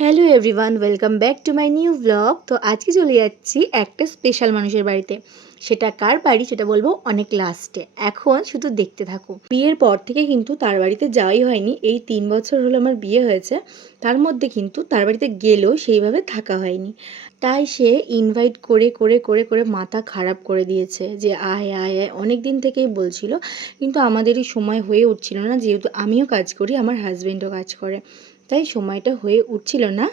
Hello everyone, welcome back to my new blog. তো আজকে চলে যাচ্ছি একটা স্পেশাল মানুষের বাড়িতে। সেটা কার বাড়ি সেটা বলবো অনেক লাস্টে। এখন শুধু দেখতে থাকো। বিয়ের পর থেকে কিন্তু তার বাড়িতে যাওয়াই হয়নি। এই 3 বছর হলো আমার বিয়ে হয়েছে, তার মধ্যে কিন্তু তার বাড়িতে গেলেও সেইভাবে থাকা হয়নি। তাই সে ইনভাইট করে করে করে করে মাথা খারাপ করে দিয়েছে যে আয় আয় আয়, অনেক দিন থেকেই বলছিল, কিন্তু আমাদেরই সময় হয়ে উঠছিল না, যেহেতু আমিও কাজ করি, আমার হাজব্যান্ডও কাজ করে, তাই সময়টা হয়ে উঠছিল না।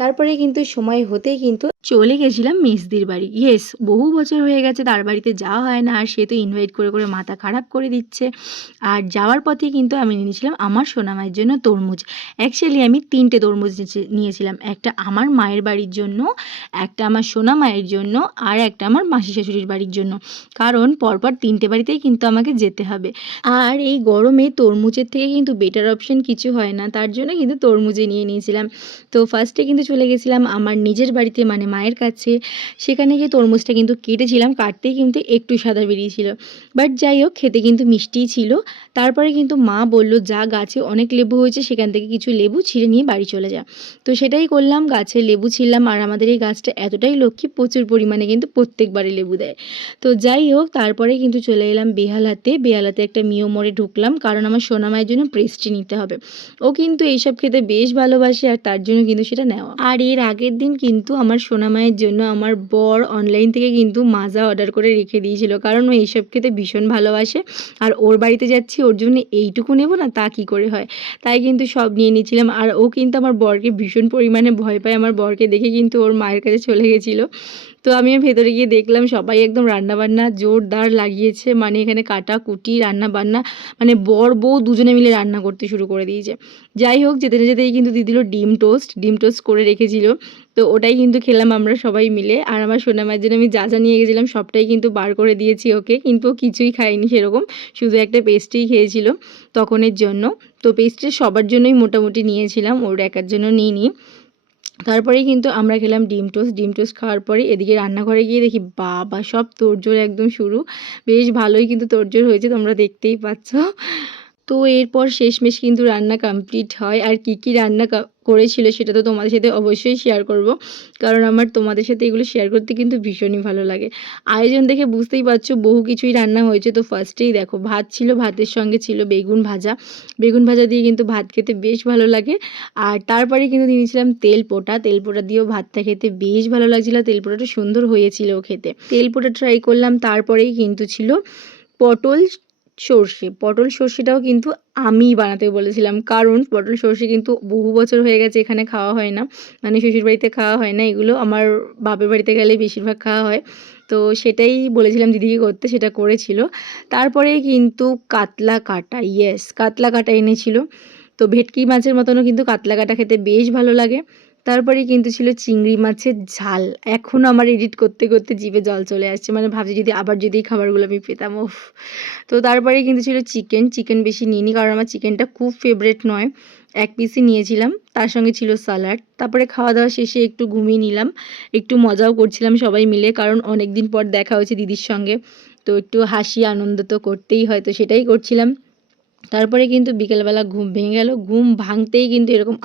তারপরে কিন্তু সময় হতেই কিন্তু চলে গেছিলাম মেসদির বাড়ি। ইয়েস, বহু বছর হয়ে গেছে তার বাড়িতে যাওয়া হয় না, আর সে তো ইনভাইট করে করে মাথা খারাপ করে দিচ্ছে। আর যাওয়ার পথে কিন্তু আমি নিয়েছিলাম আমার সোনামায়ের জন্য তরমুজ। অ্যাকচুয়ালি আমি 3টে তরমুজ নিয়েছিলাম, একটা আমার মায়ের বাড়ির জন্য, একটা আমার সোনা মায়ের জন্য, আর একটা আমার মাসি শাশুড়ির বাড়ির জন্য। কারণ পরপর 3টে বাড়িতেই কিন্তু আমাকে যেতে হবে। আর এই গরমে তরমুজের থেকে কিন্তু বেটার অপশন কিছু হয় না, তার জন্য কিন্তু তরমুজে নিয়ে নিয়েছিলাম। তো ফার্স্টে কিন্তু চলে গেছিলাম আমার নিজের বাড়িতে, মানে মায়ের কাছে। সেখানে গিয়ে তরমুজটা কিন্তু কেটেছিলাম, কাটতেই কিন্তু একটু সাদা বেরিয়েছিল, বাট যাই হোক খেতে কিন্তু মিষ্টিই ছিল। তারপরে কিন্তু মা বলল, যা গাছে অনেক লেবু হয়েছে সেখান থেকে কিছু লেবু ছিঁড়ে নিয়ে বাড়ি চলে যা। তো সেটাই করলাম, গাছে লেবু ছিঁড়লাম। আর আমাদের এই গাছটা এতটাই লক্ষ্মী, প্রচুর পরিমাণে কিন্তু প্রত্যেকবারে লেবু দেয়। তো যাই হোক, তারপরে কিন্তু চলে এলাম বেহালাতে। বেহালাতে একটা মিও মোড়ে ঢুকলাম, কারণ আমার সোনামায়ের জন্য পেস্ট্রি নিতে হবে। ও কিন্তু এইসব খেতে বেশ ভালোবাসে, আর তার জন্য কিন্তু সেটা নেওয়া। আর এর আগের দিন কিন্তু আমার সোনামায়ের জন্য আমার বর অনলাইন থেকে কিন্তু মাজা অর্ডার করে রেখে দিয়েছিল, কারণ ও এইসব খেতে ভীষণ ভালোবাসে। আর ওর বাড়িতে যাচ্ছি, ওর জন্য এইটুকু নেবো না তা কি করে হয়, তাই কিন্তু সব নিয়ে নিয়েছিলাম। আর ও কিন্তু আমার বরকে ভীষণ পরিমাণে ভয় পায়, আমার বরকে দেখে কিন্তু ওর মায়ের কাছে চলে গেছিলো। তো আমিও ভেতরে গিয়ে দেখলাম সবাই একদম রান্নাবান্না জোরদার লাগিয়েছে, মানে এখানে কাটাকুটি রান্নাবান্না, মানে বর বউ দুজনে মিলে রান্না করতে শুরু করে দিয়েছে। যাই হোক, যেতে না যেতেই কিন্তু দিয়ে দিল ডিম টোস্ট করে রেখেছিল। তো ওটাই কিন্তু খেলাম আমরা সবাই মিলে। আর আমার সোনামায়ের জন্য আমি যা যা নিয়ে গেছিলাম সবটাই কিন্তু বার করে দিয়েছি ওকে, কিন্তু ও কিছুই খায়নি সেরকম, শুধু একটা পেস্ট্রিই খেয়েছিল তখনের জন্য। তো পেস্ট্রি সবার জন্যই মোটামুটি নিয়েছিলাম, ওর একার জন্য নিইনি। তারপরেই কিন্তু আমরা খেলাম ডিম টোস্ট খাওয়ার পরে এদিকে রান্নাঘরে গিয়ে দেখি বাবা, সব তোড়জোড় একদম শুরু। বেশ ভালোই কিন্তু তোড়জোড় হয়েছে, তোমরা দেখতেই পাচ্ছ। তো এরপর শেষমেশ কিন্তু রান্না কমপ্লিট হয়। আর কি কি রান্না করেছিল সেটা তো তোমাদের সাথে অবশ্যই শেয়ার করব, কারণ আমার তোমাদের সাথে এগুলো শেয়ার করতে কিন্তু ভীষণই ভালো লাগে। আয়োজন দেখে বুঝতেই পারছো বহু কিছুই রান্না হয়েছে। তো ফার্স্টেই দেখো ভাত ছিল, ভাতের সঙ্গে ছিল বেগুন ভাজা। বেগুন ভাজা দিয়ে কিন্তু ভাত খেতে বেশ ভালো লাগে। আর তারপরে কিন্তু নিয়েছিলাম তেলপোটা দিয়েও ভাতটা খেতে বেশ ভালো লাগছিলো। তেলপোটাটা সুন্দর হয়েছিল খেতে, তেলপোটা ট্রাই করলাম। তারপরেই কিন্তু ছিল পটল সর্ষেটাও কিন্তু আমিই বানাতে বলেছিলাম, কারণ পটল সর্ষে কিন্তু বহু বছর হয়ে গেছে এখানে খাওয়া হয় না, মানে শ্বশুর বাড়িতে খাওয়া হয় না, এগুলো আমার বাপের বাড়িতে গেলেই বেশিরভাগ খাওয়া হয়। তো সেটাই বলেছিলাম দিদিকে করতে, সেটা করেছিল। তারপরেই কিন্তু কাতলা কাটা, কাতলা কাটা এনেছিল। তো ভেটকি মাছের মতনও কিন্তু কাতলা কাটা খেতে বেশ ভালো লাগে। তারপরে কিন্তু ছিল চিংড়ি মাছের ঝাল। এখনও আমার এডিট করতে করতে জিভে জল চলে আসছে, মানে ভাবছি যদি আবার যদি এই খাবারগুলো আমি পেতাম, উফ। তো তারপরে কিন্তু ছিল চিকেন বেশি নিইনি, কারণ আমার চিকেনটা খুব ফেভারেট নয়, এক পিসই নিয়েছিলাম। তার সঙ্গে ছিল স্যালাড। তারপরে খাওয়া দাওয়া শেষে একটু ঘুমিয়ে নিলাম, একটু মজাও করছিলাম সবাই মিলে, কারণ অনেক দিন পর দেখা হয়েছে দিদির সঙ্গে, তো একটু হাসি আনন্দ তো করতেই হয়, তো সেটাই করছিলাম। তারপরে কিন্তু বিকেলবেলা ঘুম ভেঙে গেল, ঘুম ভাঙতেই কিন্তু এরকম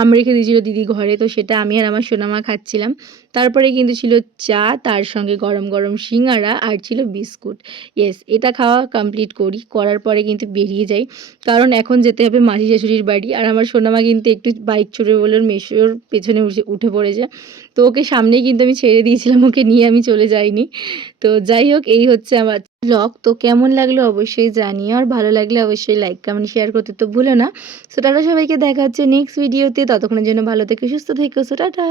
আম রেখে দিয়েছিল দিদি ঘরে, তো সেটা আমি আর আমার সোনামা খাচ্ছিলাম। তারপরে কিন্তু ছিল চা, তার সঙ্গে গরম গরম সিঙ্গারা, আর ছিল বিস্কুট। এটা খাওয়া কমপ্লিট করার পরে কিন্তু বেরিয়ে যাই, কারণ এখন যেতে হবে মাসি শাশুড়ির বাড়ি। আর আমার সোনামা কিন্তু একটু বাইক চড়ে বলে ওর মেশোর পেছনে উঠে পড়েছে, তো ওকে সামনেই কিন্তু আমি ছেড়ে দিয়েছিলাম, ওকে নিয়ে আমি চলে যাইনি। তো যাই হোক, এই হচ্ছে আমার ব্লগ। তো কেমন লাগলো অবশ্যই জানিও, আর ভালো লাগলে অবশ্যই লাইক কমেন্ট শেয়ার করতে তো ভুলো না। সো টাটা, সবাইকে দেখা হচ্ছে নেক্সট ভিডিওতে, ততক্ষণের জন্য ভালো থেকো, সুস্থ থেকো। So tata.